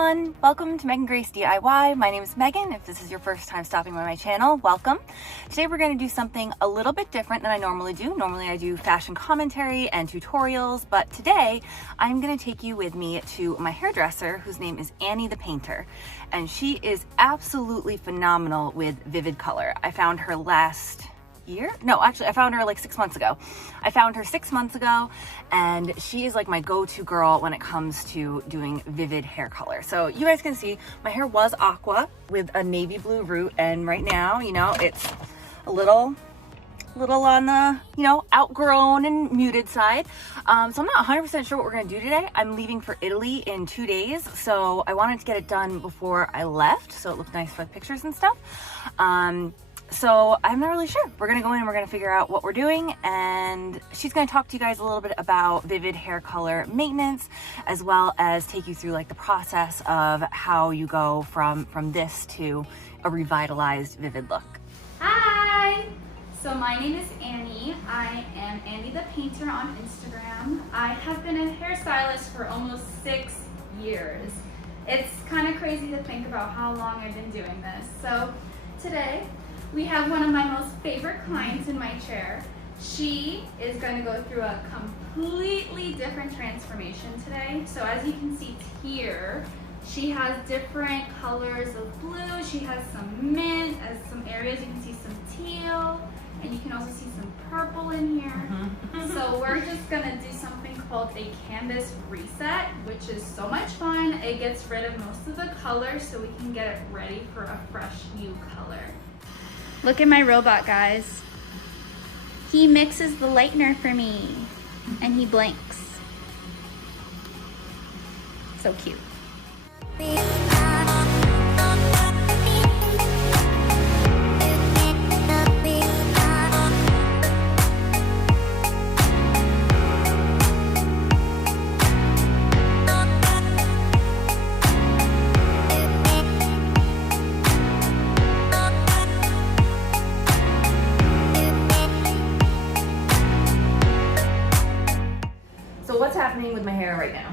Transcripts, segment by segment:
everyone, welcome to Meghan Grace DIY. My name is Megan. If this is your first time stopping by my channel, welcome. Today we're going to do something a little bit different than I normally do. Normally I do fashion commentary and tutorials, but today I'm going to take you with me to my hairdresser whose name is Anny the painter, and she is absolutely phenomenal with vivid color. I found her last year? No, actually I found her like 6 months ago. I found her 6 months ago, and she is like my go-to girl when it comes to doing vivid hair color. So you guys can see my hair was aqua with a navy blue root, and right now, you know, it's a little on the, you know, outgrown and muted side. So I'm not 100% sure what we're gonna do today. I'm leaving for Italy in 2 days, so I wanted to get it done before I left so it looked nice for the pictures and stuff. So I'm not really sure. We're gonna go in and we're gonna figure out what we're doing, and she's gonna talk to you guys a little bit about vivid hair color maintenance, as well as take you through like the process of how you go from this to a revitalized vivid look. Hi! So my name is Anny. I am Anny the painter on Instagram. I have been a hairstylist for almost 6 years. It's kind of crazy to think about how long I've been doing this. So today, we have one of my most favorite clients in my chair. She is going to go through a completely different transformation today. So as you can see here, she has different colors of blue. She has some mint, as some areas you can see some teal, and you can also see some purple in here. So we're just going to do something called a canvas reset, which is so much fun. It gets rid of most of the color so we can get it ready for a fresh new color. Look at my robot, guys. He mixes the lightener for me, and he blinks. So cute. What's happening with my hair right now?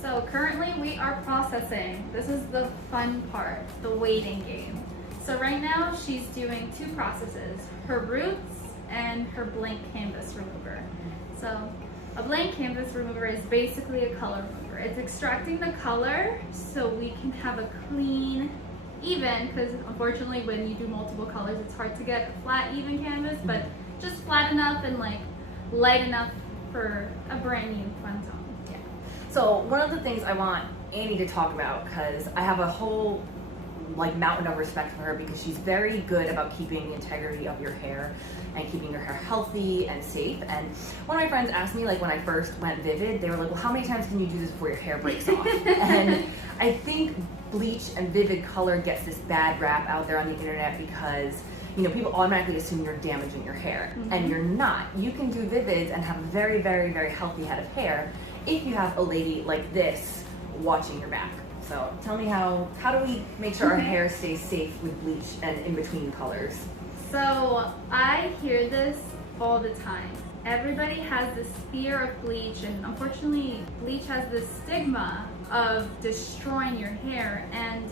So currently we are processing. This is the fun part, the waiting game. So right now she's doing 2 processes, her roots and her blank canvas remover. So a blank canvas remover is basically a color remover. It's extracting the color so we can have a clean, even, because unfortunately when you do multiple colors it's hard to get a flat, even canvas, but just flat enough and like light enough for a brand new fun tone. Yeah. So one of the things I want Anny to talk about, because I have a whole like mountain of respect for her, because she's very good about keeping the integrity of your hair and keeping your hair healthy and safe. And one of my friends asked me, like when I first went vivid, they were like, well, how many times can you do this before your hair breaks off? And I think bleach and vivid color gets this bad rap out there on the internet because, you know, people automatically assume you're damaging your hair, and you're not. You can do vivids and have a very, very, very healthy head of hair if you have a lady like this watching your back. So tell me how do we make sure our hair stays safe with bleach and in between colors? So I hear this all the time. Everybody has this fear of bleach, and unfortunately bleach has this stigma of destroying your hair. And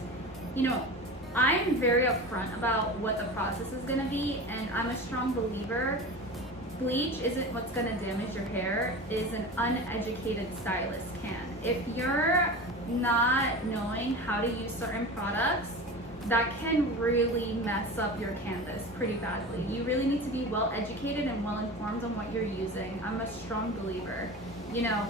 you know, I'm very upfront about what the process is going to be, and I'm a strong believer. Bleach isn't what's going to damage your hair, is an uneducated stylist can. If you're not knowing how to use certain products, that can really mess up your canvas pretty badly. You really need to be well educated and well informed on what you're using. I'm a strong believer. You know,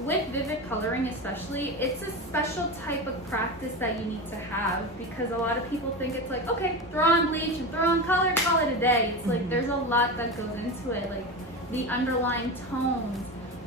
with vivid coloring especially, it's a special type of practice that you need to have, because a lot of people think it's like, okay, throw on bleach and throw on color, call it a day. It's like there's a lot that goes into it, like the underlying tones,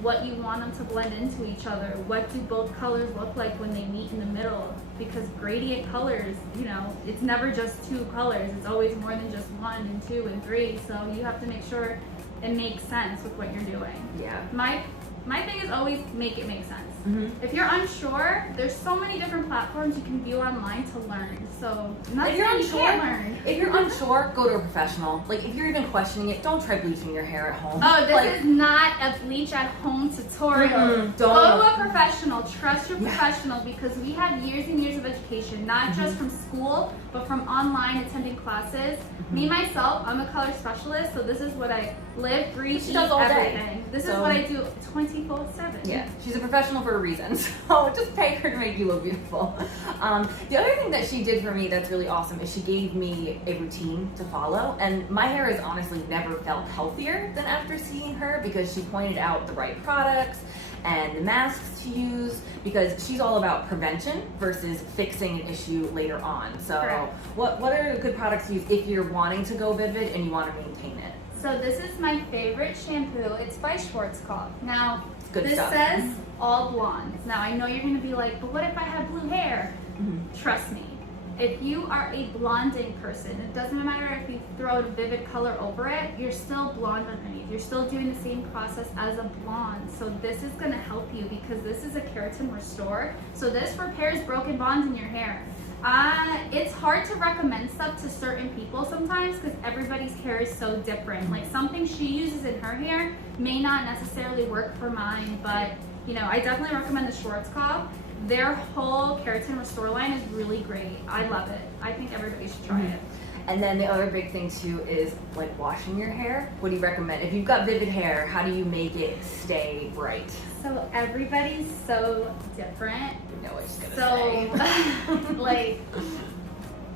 what you want them to blend into each other, what do both colors look like when they meet in the middle, because gradient colors, you know, it's never just 2 colors, it's always more than just 1 and 2 and 3, so you have to make sure it makes sense with what you're doing. Yeah. My my thing is always make it make sense. Mm-hmm. If you're unsure, there's so many different platforms you can view online to learn. So I'm not If you're saying you unsure, can't learn. if you're unsure, go to a professional. Like if you're even questioning it, don't try bleaching your hair at home. Oh, this like, is not a bleach at home tutorial. don't. Go to a professional. Trust your professional because we have years and years of education, not just from school, but from online attending classes. Me, myself, I'm a color specialist, so this is what I live, breathe, She eat, does all day. everything. This is what I do 24/7. Yeah, she's a professional for a reason, so just pay her to make you look beautiful. The other thing that she did for me that's really awesome is she gave me a routine to follow, and my hair has honestly never felt healthier than after seeing her because she pointed out the right products and the masks to use because she's all about prevention versus fixing an issue later on. So Correct. what are good products to use if you're wanting to go vivid and you want to maintain it? So this is my favorite shampoo. It's by Schwarzkopf. Now, Good this stuff. says all blondes. Now, I know you're going to be like, but what if I have blue hair? Trust me. If you are a blonding person, it doesn't matter if you throw a vivid color over it, you're still blonde underneath. You're still doing the same process as a blonde. So this is going to help you because this is a keratin restore. So this repairs broken bonds in your hair. It's hard to recommend stuff to certain people sometimes because everybody's hair is so different. Like something she uses in her hair may not necessarily work for mine, but you know, I definitely recommend the Schwarzkopf. Their whole keratin restore line is really great. I love it. I think everybody should try it. And then the other big thing too is like washing your hair. What do you recommend? If you've got vivid hair, how do you make it stay bright? So everybody's so different. You know what she's gonna say. Like,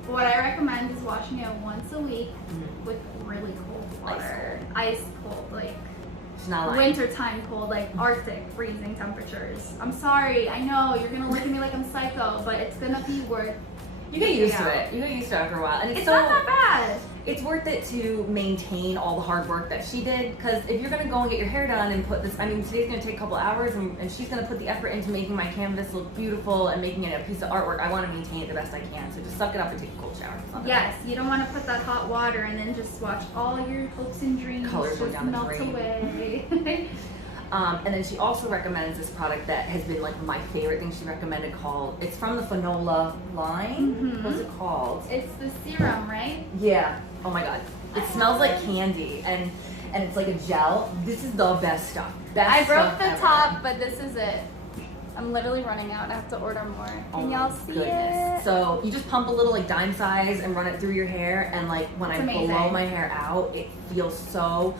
what I recommend is washing it once a week with really cold water. Ice cold, like She's not lying. wintertime cold, like Arctic freezing temperatures. I'm sorry, I know you're gonna look at me like I'm psycho, but it's gonna be worth. You get used to it. You get used to it after a while, and It's not that bad. It's worth it to maintain all the hard work that she did. Because if you're gonna go and get your hair done and put this, I mean, today's gonna take a couple hours, and she's gonna put the effort into making my canvas look beautiful and making it a piece of artwork. I want to maintain it the best I can. So just suck it up and take a cold shower. Yes, you don't want to put that hot water and then just watch all your hopes and dreams Colors go just down the melt drain. away. And then she also recommends this product that has been like my favorite thing she recommended called, it's from the Fanola line. What's it called? It's the serum, right? Yeah. Oh my god. It smells like candy and it's like a gel. This is the best stuff. Best I broke stuff the ever. top, but this is it. I'm literally running out. I have to order more. Can y'all see it? So you just pump a little like dime size and run it through your hair, and like when It's I amazing. blow my hair out, it feels so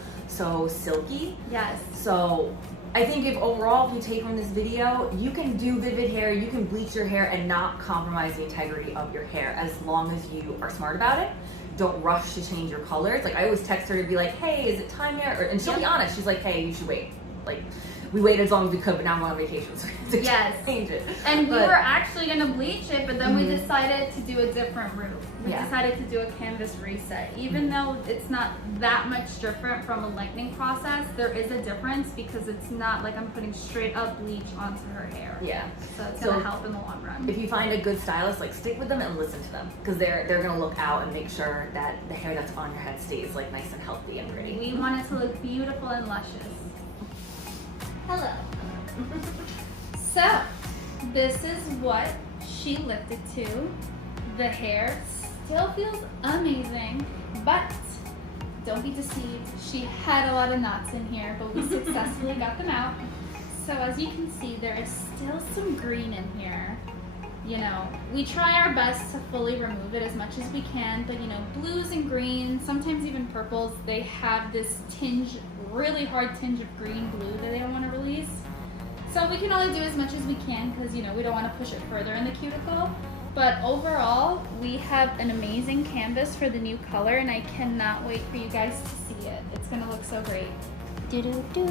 silky. Yes. So I think if overall, if you take from this video, you can do vivid hair, you can bleach your hair and not compromise the integrity of your hair as long as you are smart about it. Don't rush to change your colors. Like I always text her to be like, hey, is it time yet? And she'll be honest. She's like, hey, you should wait. Like we waited as long as we could, but now I'm on vacation, so we have to Yes. change it. And we But- were actually gonna bleach it, but then we decided to do a different route. We Yeah. decided to do a canvas reset. Even though it's not that much different from a lightening process, there is a difference because it's not like I'm putting straight up bleach onto her hair. Yeah. So it's So gonna help in the long run. If you find a good stylist, like stick with them and listen to them because they're gonna look out and make sure that the hair that's on your head stays like nice and healthy and pretty. We want it to look beautiful and luscious. Hello. So, this is what she lifted to. The hair still feels amazing, but don't be deceived. She had a lot of knots in here, but we successfully got them out. So as you can see, there is still some green in here. You know, we try our best to fully remove it as much as we can, but you know, blues and greens, sometimes even purples, they have this tinge, really hard tinge of green blue that they don't want to release. So we can only do as much as we can because, you know, we don't want to push it further in the cuticle. But overall, we have an amazing canvas for the new color, and I cannot wait for you guys to see it. It's going to look so great. Do-do-do,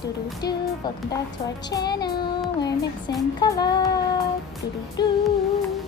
do-do-do. Welcome back to our channel. We're mixing color. Do-do-do.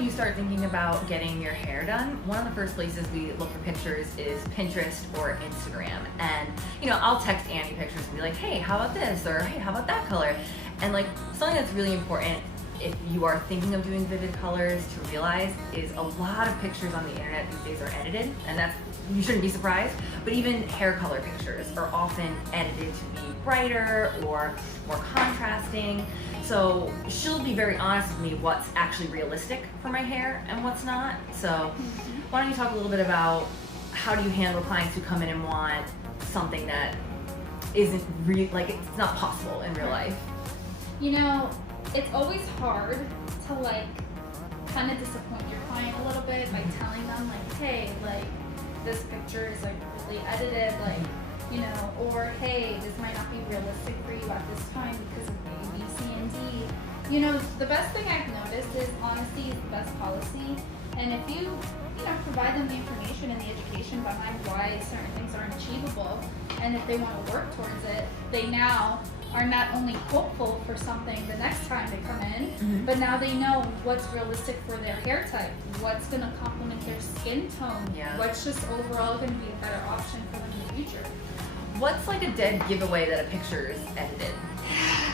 when you start thinking about getting your hair done, one of the first places we look for pictures is Pinterest or Instagram. And I'll text Annie pictures and be like, hey, how about this? Or hey, how about that color? And like something that's really important if you are thinking of doing vivid colors to realize is a lot of pictures on the internet these days are edited, and you shouldn't be surprised, but even hair color pictures are often edited to be brighter or more contrasting. So she'll be very honest with me what's actually realistic for my hair and what's not. So why don't you talk a little bit about how do you handle clients who come in and want something that isn't like it's not possible in real life? It's always hard to kind of disappoint your client a little bit by telling them hey, this picture is really edited, or hey, this might not be realistic for you at this time because of A, B, C, and D. The best thing I've noticed is honesty is the best policy, and if you provide them the information and the education behind why certain things aren't achievable, and if they want to work towards it, they now are not only hopeful for something the next time they come in, but now they know what's realistic for their hair type, what's going to complement their skin tone, what's just overall going to be a better option for them in the future. What's like a dead giveaway that a picture is edited?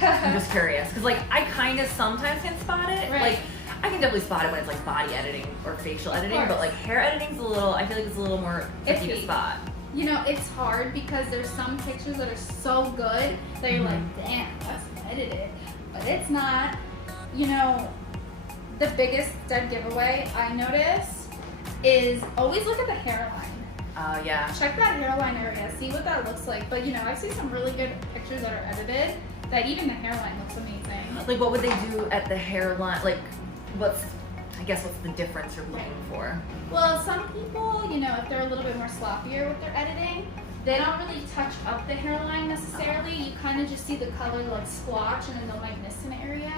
I'm just curious, because I kind of sometimes can spot it. Right. I can definitely spot it when it's body editing or facial editing, but hair editing's I feel like it's a little more tricky to spot. It's hard because there's some pictures that are so good that you're like, damn, that's edited. But it's not. The biggest dead giveaway I notice is always look at the hairline. Oh, yeah. Check that hairline area, see what that looks like. But, I've seen some really good pictures that are edited that even the hairline looks amazing. Like, what would they do at the hairline? Like, what's the difference you're looking for? Well, some people, if they're a little bit more sloppier with their editing, they don't really touch up the hairline necessarily. You kind of just see the color splotch, and then they might miss an area.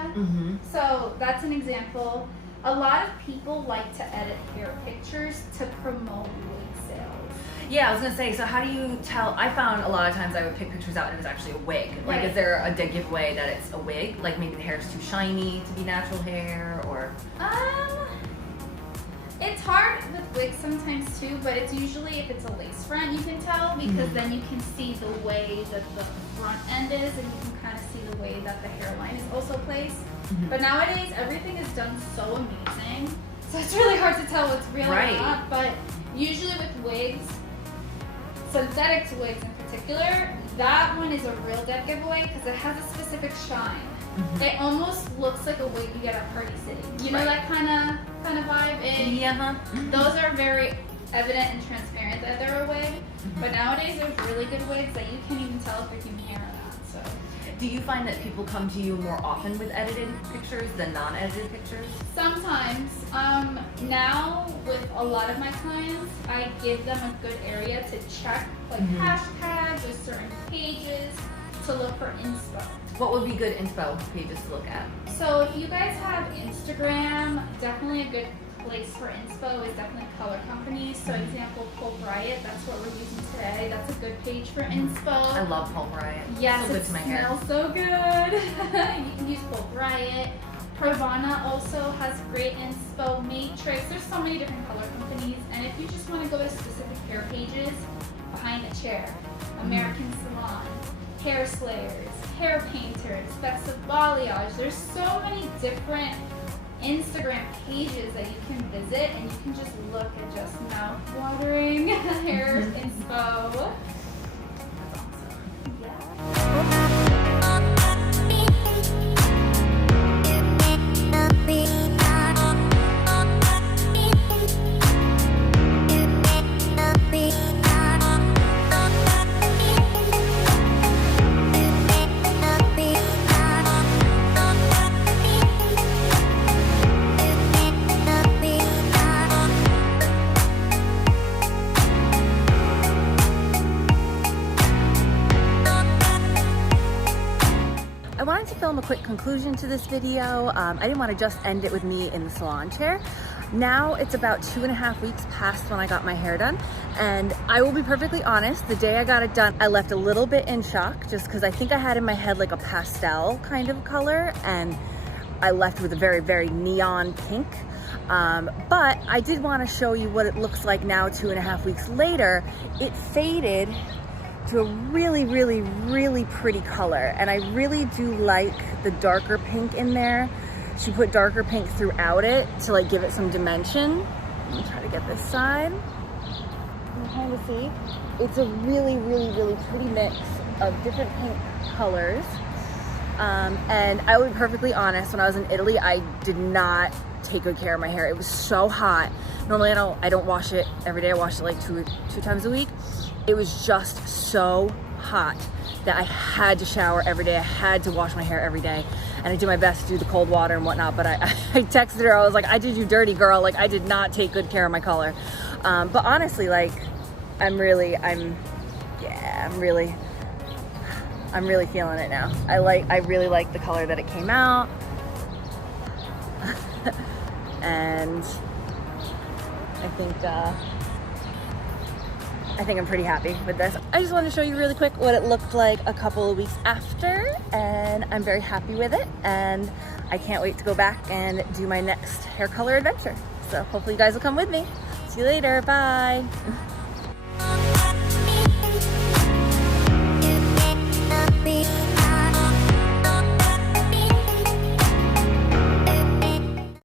So that's an example. A lot of people like to edit hair pictures to promote wig sales. Yeah, I was gonna say, so how do you tell? I found a lot of times I would pick pictures out and it was actually a wig. Like, is there a dead giveaway that it's a wig? Like maybe the hair is too shiny to be natural hair, or? It's hard with wigs sometimes too, but it's usually if it's a lace front you can tell, because then you can see the way that the front end is, and you can kind of see the way that the hairline is also placed. But nowadays everything is done so amazing, so it's really hard to tell what's real or not. But usually with wigs, synthetic wigs in particular, that one is a real dead giveaway because it has a specific shine. It almost looks like a wig you get at Party City. That kind of vibe. And those are very evident and transparent that they're a wig. But nowadays there's really good wigs that you can't even tell if they're human hair or not. So. Do you find that people come to you more often with edited pictures than non-edited pictures? Sometimes. Now with a lot of my clients, I give them a good area to check, hashtags or certain pages to look for inspo. What would be good inspo pages to look at? So if you guys have Instagram, definitely a good place for inspo is definitely color companies. So example, Pulp Riot, that's what we're using today. That's a good page for inspo. I love Pulp Riot. Yes, so good it to my hair. Smells so good. You can use Pulp Riot. Pravana also has great inspo. Matrix. There's so many different color companies. And if you just want to go to specific hair pages, Behind the Chair, American Salon, Hair Slayers, Hair Painters, Best of Balayage. There's so many different Instagram pages that you can visit, and you can just look at just mouth-watering hair inspo. That's awesome. Yeah. Film a quick conclusion to this video. I didn't want to just end it with me in the salon chair. Now it's about 2.5 weeks past when I got my hair done, and I will be perfectly honest, the day I got it done, I left a little bit in shock just because I think I had in my head like a pastel kind of color, and I left with a very, very neon pink. But I did want to show you what it looks like now 2.5 weeks later. It faded to a really, really, really pretty color. And I really do like the darker pink in there. She put darker pink throughout it to like give it some dimension. Let me try to get this side. You can kind of see. It's a really, really, really pretty mix of different pink colors. And I will be perfectly honest, when I was in Italy, I did not take good care of my hair. It was so hot. Normally I don't wash it every day. I wash it like two times a week. It was just so hot that I had to shower every day. I had to wash my hair every day. And I did my best to do the cold water and whatnot, but I texted her, I was like, I did you dirty, girl. Like, I did not take good care of my color. But honestly, like, I'm really feeling it now. I really like the color that it came out. And I think I'm pretty happy with this. I just wanted to show you really quick what it looked like a couple of weeks after, and I'm very happy with it, and I can't wait to go back and do my next hair color adventure. So hopefully you guys will come with me. See you later, bye.